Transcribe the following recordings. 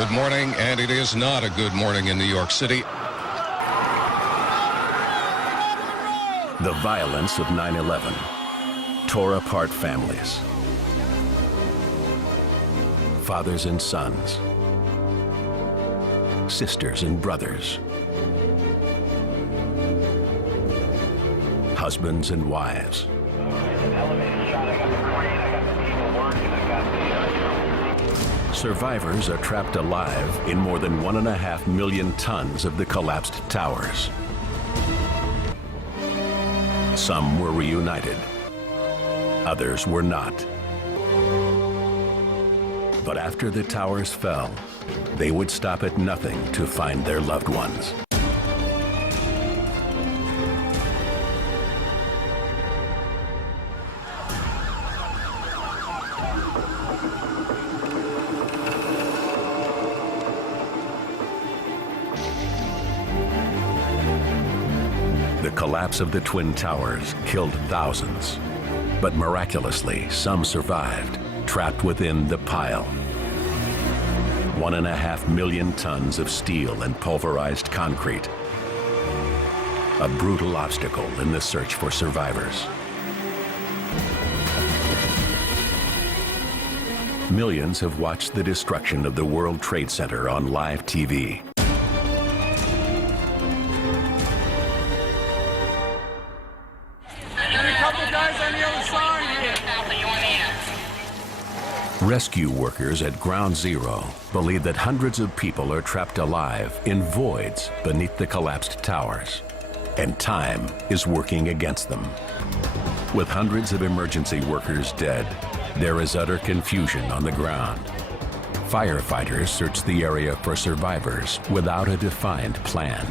Good morning, and it is not a good morning in New York City. The violence of 9/11 tore apart families, fathers and sons, sisters and brothers, husbands and wives. Survivors are trapped alive in more than 1.5 million tons of the collapsed towers. Some were reunited, others were not. But after the towers fell, they would stop at nothing to find their loved ones. The collapse of the Twin Towers killed thousands, but miraculously, some survived, trapped within the pile. 1.5 million tons of steel and pulverized concrete. A brutal obstacle in the search for survivors. Millions have watched the destruction of the World Trade Center on live TV. Rescue workers at Ground Zero believe that hundreds of people are trapped alive in voids beneath the collapsed towers, and time is working against them. With hundreds of emergency workers dead, there is utter confusion on the ground. Firefighters search the area for survivors without a defined plan.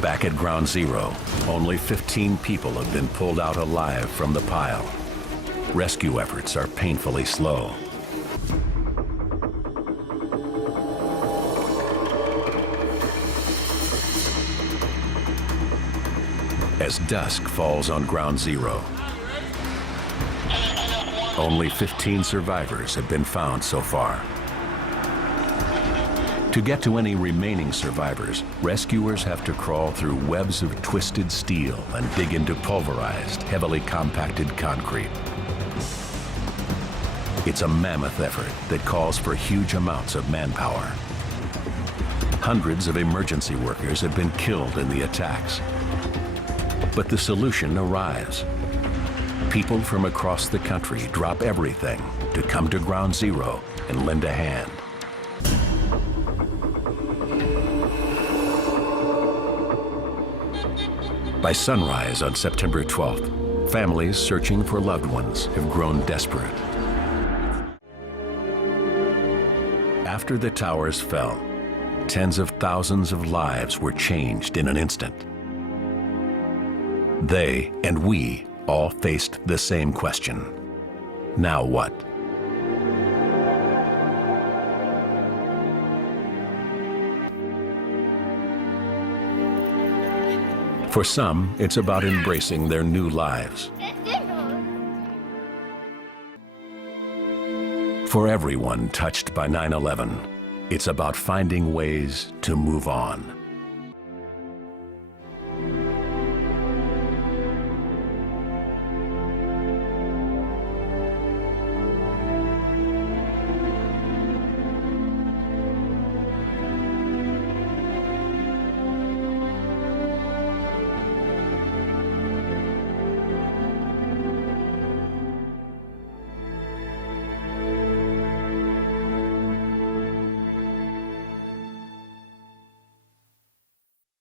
Back at Ground Zero, only 15 people have been pulled out alive from the pile. Rescue efforts are painfully slow. As dusk falls on Ground Zero, only 15 survivors have been found so far. To get to any remaining survivors, rescuers have to crawl through webs of twisted steel and dig into pulverized, heavily compacted concrete. It's a mammoth effort that calls for huge amounts of manpower. Hundreds of emergency workers have been killed in the attacks. But the solution arrives. People from across the country drop everything to come to Ground Zero and lend a hand. By sunrise on September 12th, families searching for loved ones have grown desperate. After the towers fell, tens of thousands of lives were changed in an instant. They and we all faced the same question. Now what? For some, it's about embracing their new lives. For everyone touched by 9/11, it's about finding ways to move on.